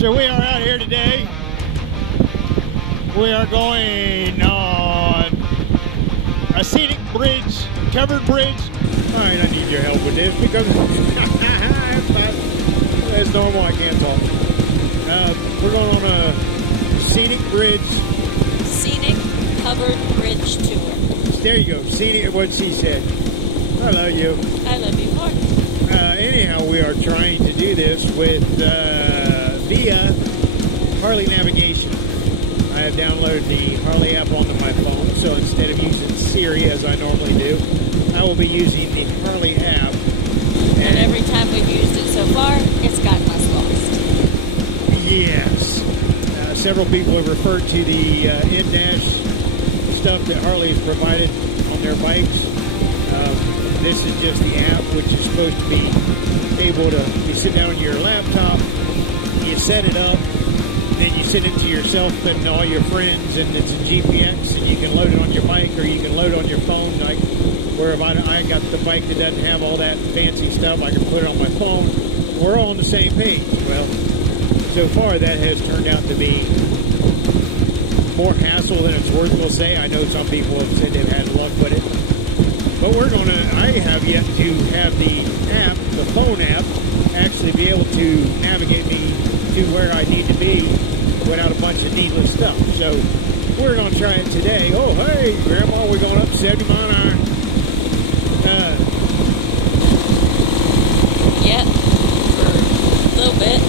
So we are out here today. We are going on a scenic bridge, covered bridge. All right, I need your help with this because as normal I can't talk. We're going on a scenic bridge. Scenic covered bridge tour. There you go. Scenic, what she said. I love you. I love you more. Anyhow, we are trying to do this with via Harley navigation. I have downloaded the Harley app onto my phone, so instead of using Siri as I normally do, I will be using the Harley app. And every time we've used it so far, it's gotten us lost. Yes. Several people have referred to the in-dash stuff that Harley has provided on their bikes. This is just the app, which is supposed to be able to, you sit down on your laptop, you set it up, then you send it to yourself and all your friends, and it's a GPS, and you can load it on your bike, or you can load it on your phone. Like, where if I got the bike that doesn't have all that fancy stuff, I can put it on my phone. We're all on the same page. Well, so far that has turned out to be more hassle than it's worth, we'll say. I know some people have said they've had luck with it. But I have yet to have the app, the phone app, actually be able to navigate me to where I need to be without a bunch of needless stuff. So we're going to try it today. Oh, hey, Grandma, we're going up 70 mile an hour. Yep. A little bit.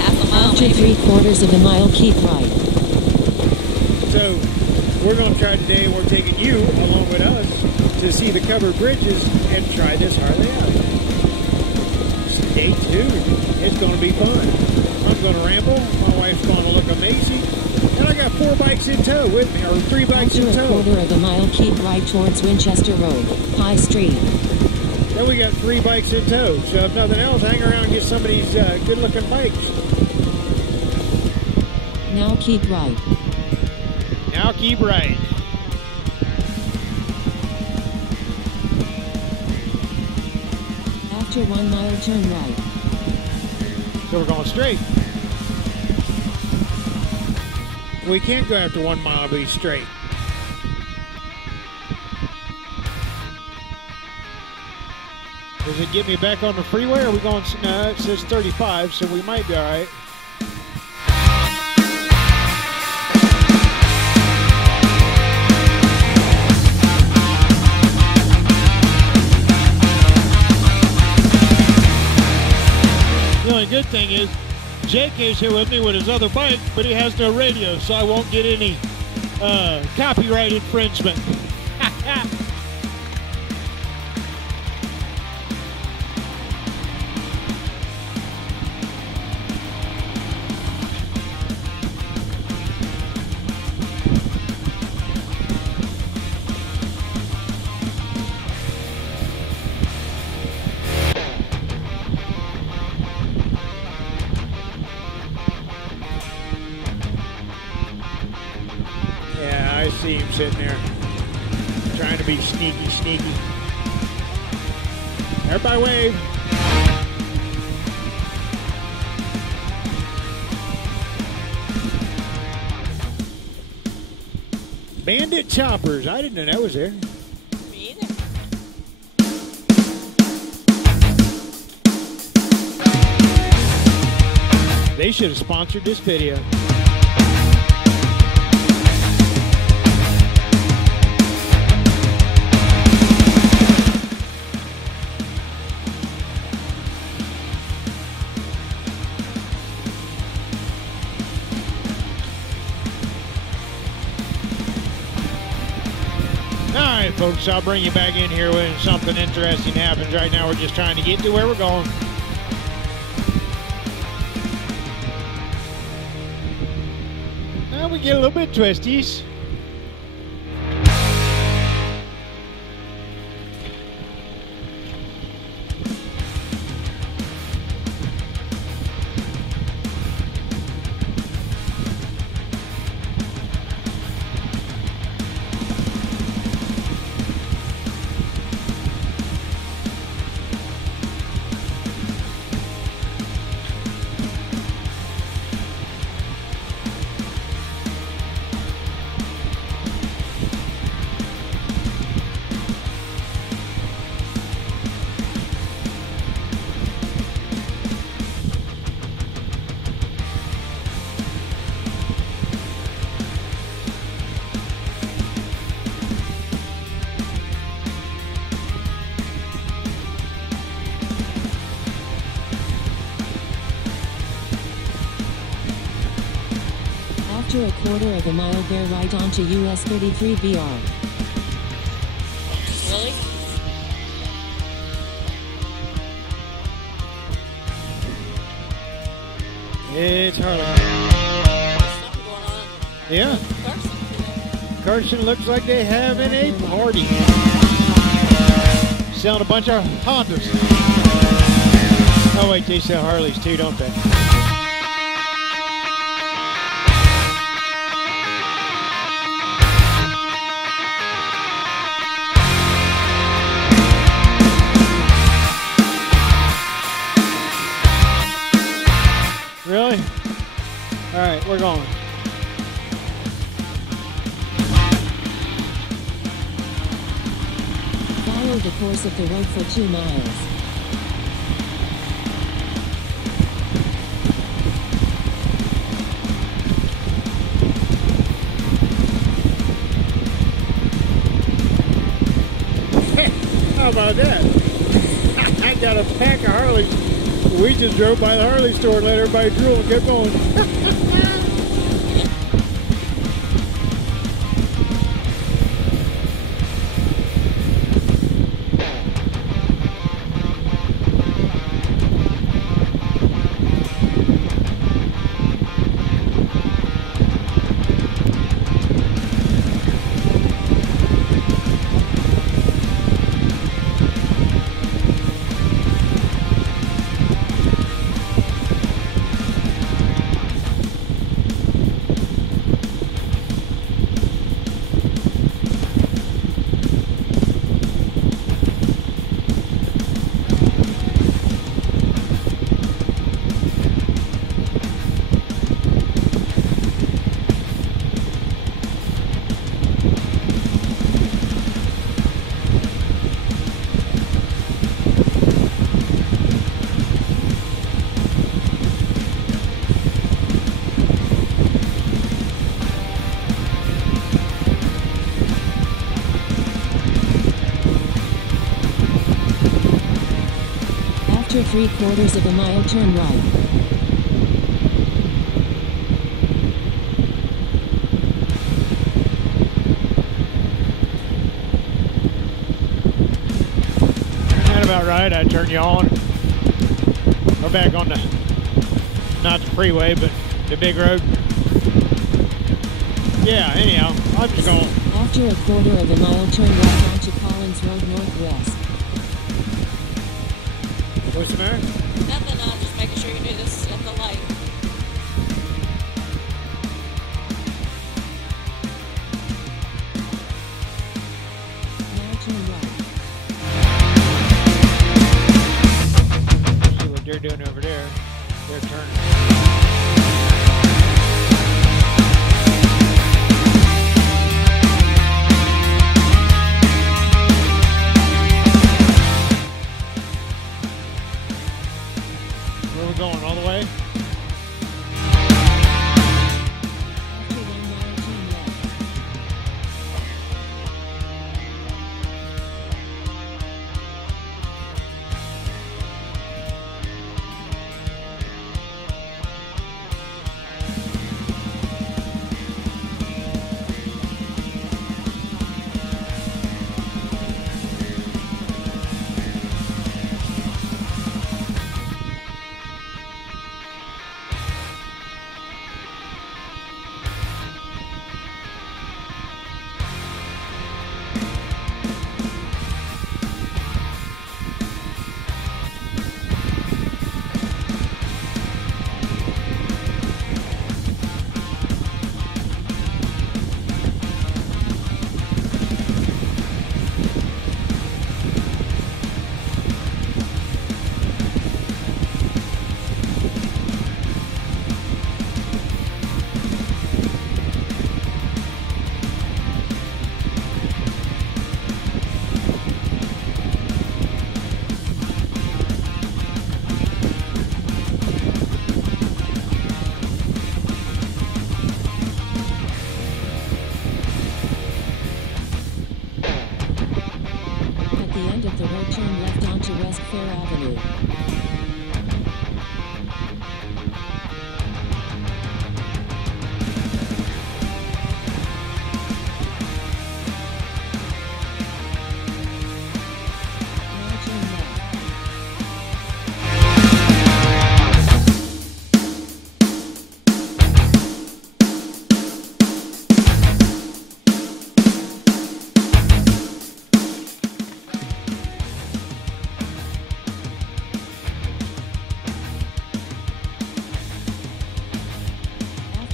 Half a mile, After maybe. 3/4 of a mile, keep right. So we're going to try today, and we're taking you along with us to see the covered bridges and try this Harley out. Stay tuned. It's going to be fun. I'm going to ramble. My wife's going to look amazing. And I got 4 bikes in tow with me, or 3 bikes After in a tow. 1/4 of a mile, keep right towards Winchester Road, High Street. Then we got 3 bikes in tow. So if nothing else, hang around and get some of these good-looking bikes. Now keep right. Now keep right. After 1 mile, turn right. So we're going straight. We can't go after 1 mile, but straight. Does it get me back on the freeway? Or are we going? No, it says 35, so we might be all right. The only good thing is Jake is here with me with his other bike, but he has no radio, so I won't get any copyright infringement. I see him sitting there trying to be sneaky. Everybody wave. Bandit choppers. I didn't know that was there. Me either. They should have sponsored this video. Alright folks, I'll bring you back in here when something interesting happens. Right now we're just trying to get to where we're going. Now we get a little bit twisties. After a quarter of a mile, bear right onto US 33 BR. Really? It's Harley. Something going on. Yeah. Carson looks like they having a party. Selling a bunch of Hondas. Oh wait, they sell Harleys too, don't they? Really? All right, we're going. Follow the course of the road for 2 miles. How about that? I got a pack of Harleys. We just drove by the Harley store and let everybody drool and kept going. After 3/4 of a mile, turn right. That's about right. I'd turn you on. We're back on the, not the freeway, but the big road. Yeah, anyhow, I'm just going. After a quarter of a mile, turn right onto Collins Road Northwest. What's the matter? Nothing, I'm just making sure you do this at the light. Now turn right. See what they're doing over there. They're turning. Where we going? All the way? After 1 mile, turn left.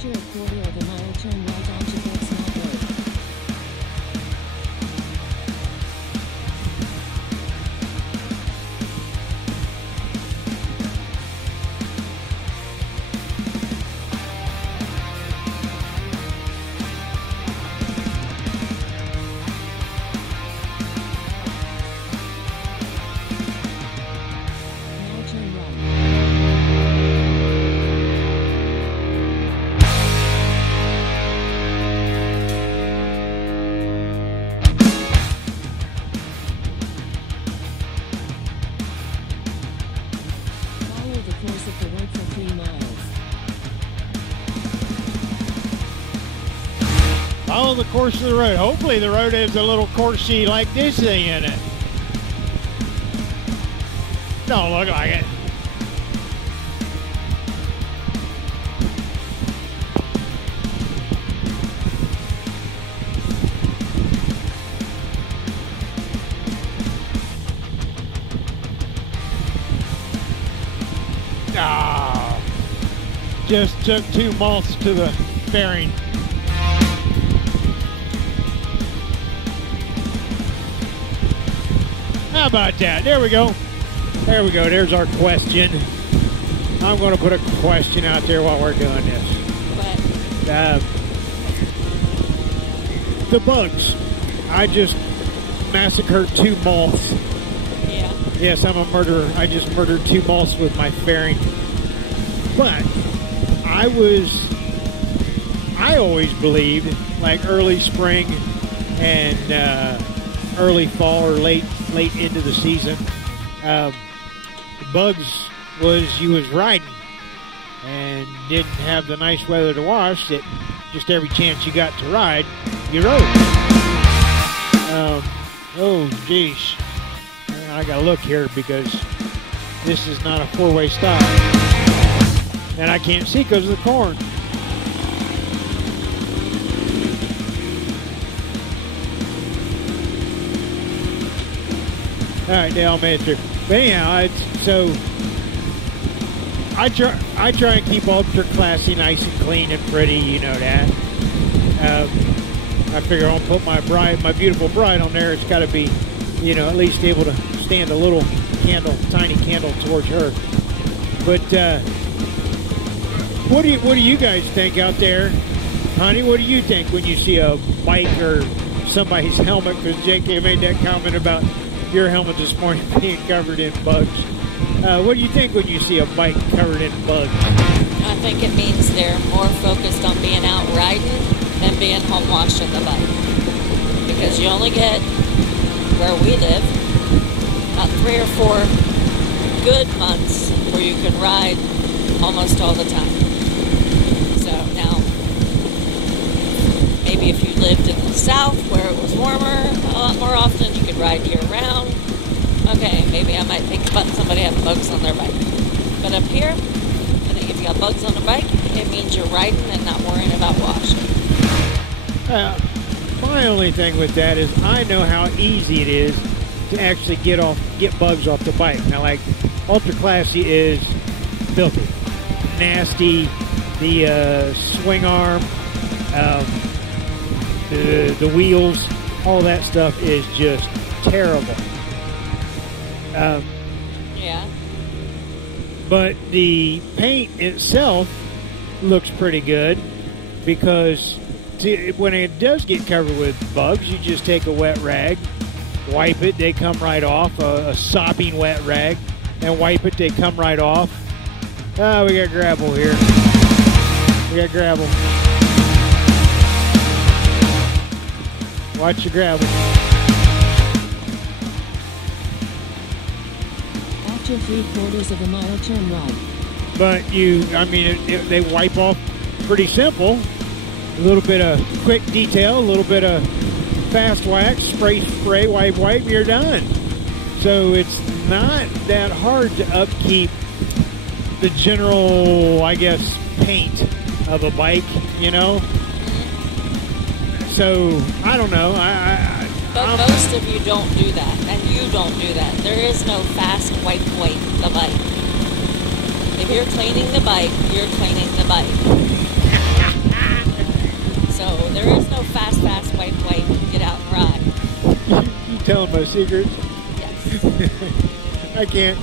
After a quarter of a mile, turn right onto Portsmouth Road. Now turn right. Follow the course of the road for 3 miles. Follow the course of the road. Hopefully the road has a little coursey like this thing in it. Don't look like it. Ah, just took 2 months to the fairing. How about that? There we go. There we go. There's our question. I'm going to put a question out there while we're doing this. But The bugs. I just massacred 2 moths. yeah, Yes, I'm a murderer. I just murdered 2 moths with my fairing. But I always believed, like early spring and early fall or late into the season, bugs was you was riding and didn't have the nice weather to wash. That just every chance you got to ride, you rode. Oh, geez. I gotta look here because this is not a 4-way stop. And I can't see because of the corn. All right, Dale, I made it through. But anyhow, so I try and keep ultra classy, nice and clean and pretty. You know that. I figure I'll put my beautiful bride on there. It's got to be, at least able to stand a little tiny candle towards her. But what do you guys think out there, honey? What do you think when you see a bike or somebody's helmet? Because JK made that comment about your helmet this morning being covered in bugs. What do you think when you see a bike covered in bugs? I think it means they're more focused on being out riding than being home washing the bike. Because you only get, where we live, about 3 or 4 good months where you can ride almost all the time. So now, maybe if you lived in the south where it was warmer a lot more often, you could ride year round. Okay, maybe I might think about somebody having bugs on their bike. But up here, I think if you got bugs on the bike, it means you're riding and not worrying about washing. My only thing with that is I know how easy it is to actually get bugs off the bike. Now, like ultra classy is filthy, nasty. The swing arm, the wheels, all that stuff is just terrible. Yeah. But the paint itself looks pretty good because when it does get covered with bugs, you just take a wet rag, wipe it, they come right off, a sopping wet rag, and wipe it, they come right off. Oh, we got gravel here. We got gravel. Watch the gravel. After 3/4 of a mile, turn right. But they wipe off pretty simple. A little bit of quick detail, a little bit of fast wax, spray, wipe, you're done. So it's not that hard to upkeep the general, I guess, paint of a bike, So, I don't know. But most of you don't do that, and you don't do that. There is no fast wipe the bike. If you're cleaning the bike, you're cleaning the bike. So there is no fast, wipe, get out and ride. You telling my secrets? Yes. I can't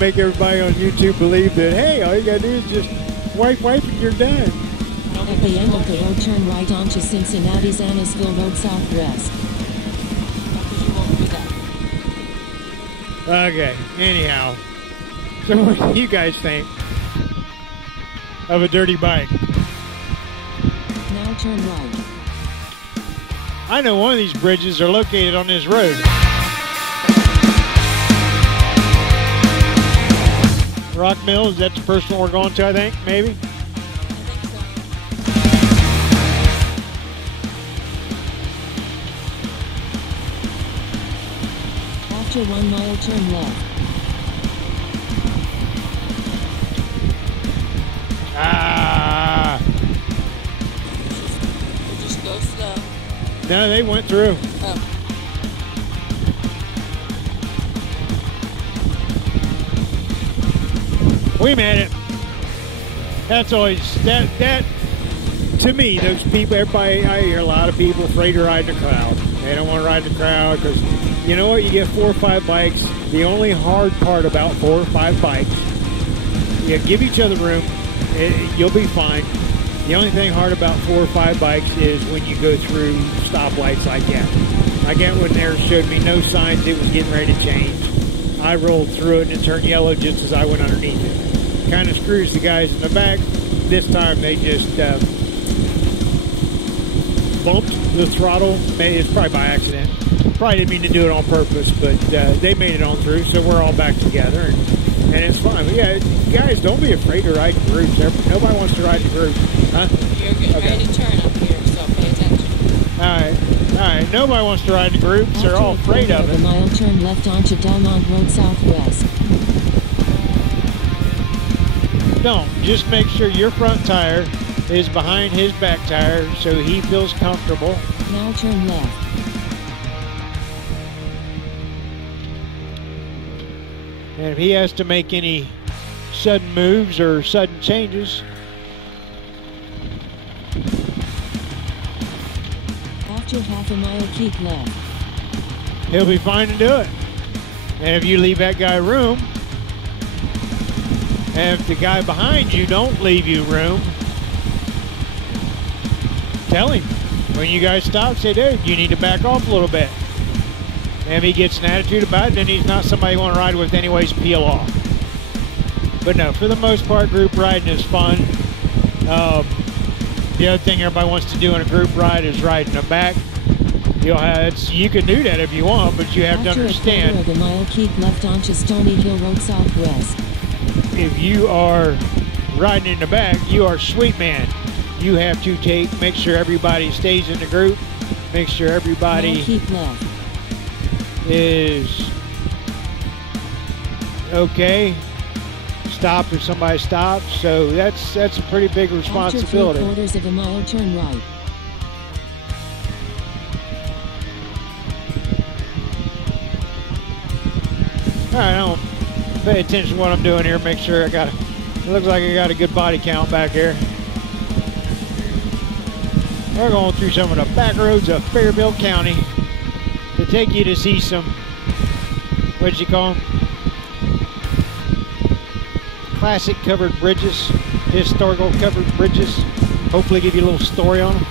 make everybody on YouTube believe that, hey, all you gotta do is just wipe and you're done. At the end of the road, turn right onto Cincinnati's Annisville Road Southwest. Because you won't do that. Okay, anyhow. So what do you guys think of a dirty bike? Now turn right. I know one of these bridges are located on this road. Rock Mills, that's the first one we're going to, I think, maybe? I think so. After 1 mile, turn left. Ah! Just go slow. No, they went through. Oh. We made it. That's always, that, to me, those people, everybody, I hear a lot of people afraid to ride in the crowd. They don't want to ride in the crowd because, you know what, you get 4 or 5 bikes. The only hard part about 4 or 5 bikes, you give each other room, you'll be fine. The only thing hard about 4 or 5 bikes is when you go through stoplights like that. Like that one there showed me no signs it was getting ready to change. I rolled through it and it turned yellow just as I went underneath it. Kind of screws the guys in the back. This time they just bumped the throttle. It's probably by accident. Probably didn't mean to do it on purpose, but they made it on through, so we're all back together, and it's fine. But yeah, guys, don't be afraid to ride in groups. Nobody wants to ride in groups, huh? You're getting ready to turn up here, so pay attention. All right. Nobody wants to ride in groups. They're all afraid of it. A mile, turn left onto Delmont Road Southwest. Don't. Just make sure your front tire is behind his back tire so he feels comfortable. Now turn left. And if he has to make any sudden moves or sudden changes, after half a mile, keep left. he'll be fine to do it. And if you leave that guy room, and if the guy behind you don't leave you room, tell him. When you guys stop, say, dude, you need to back off a little bit. And if he gets an attitude about it, then he's not somebody you want to ride with anyways, peel off. But no, for the most part, group riding is fun. The other thing everybody wants to do in a group ride is ride in the back. You can do that if you want, but you have to understand. After a quarter of a mile, keep left onto Stony Hill Road Southwest. If you are riding in the back, you are sweet man. You have to make sure everybody stays in the group. Make sure everybody now keep left. is okay. Stop if somebody stops. So that's a pretty big responsibility. After 3/4 of a mile, turn right. All right, I don't pay attention to what I'm doing here. Make sure it looks like I got a good body count back here. We're going through some of the back roads of Fairfield County to take you to see some, what you call them? Classic covered bridges, historical covered bridges. Hopefully give you a little story on them.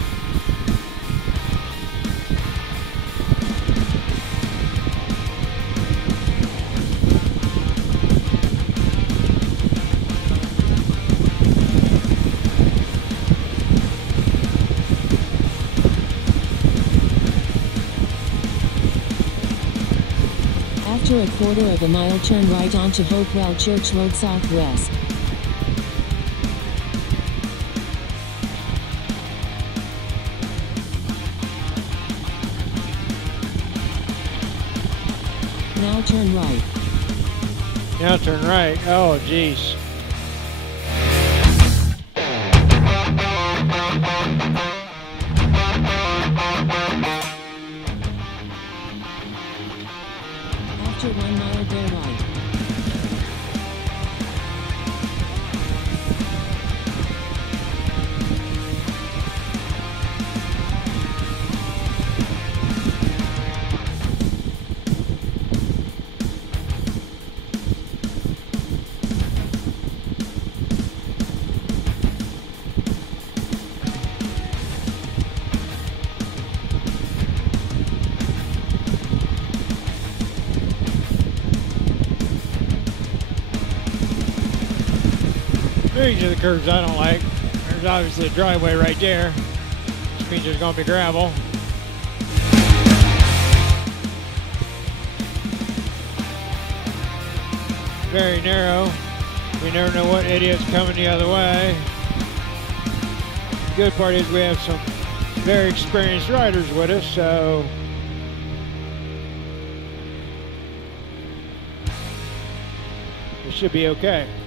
After a quarter of a mile, turn right onto Hopewell Church Road Southwest. Now turn right. Now turn right. Oh, geez. After 1 mile, go right. These are the curves I don't like. There's obviously a driveway right there, which means there's going to be gravel. Very narrow. We never know what idiot's coming the other way. The good part is we have some very experienced riders with us, so it should be okay.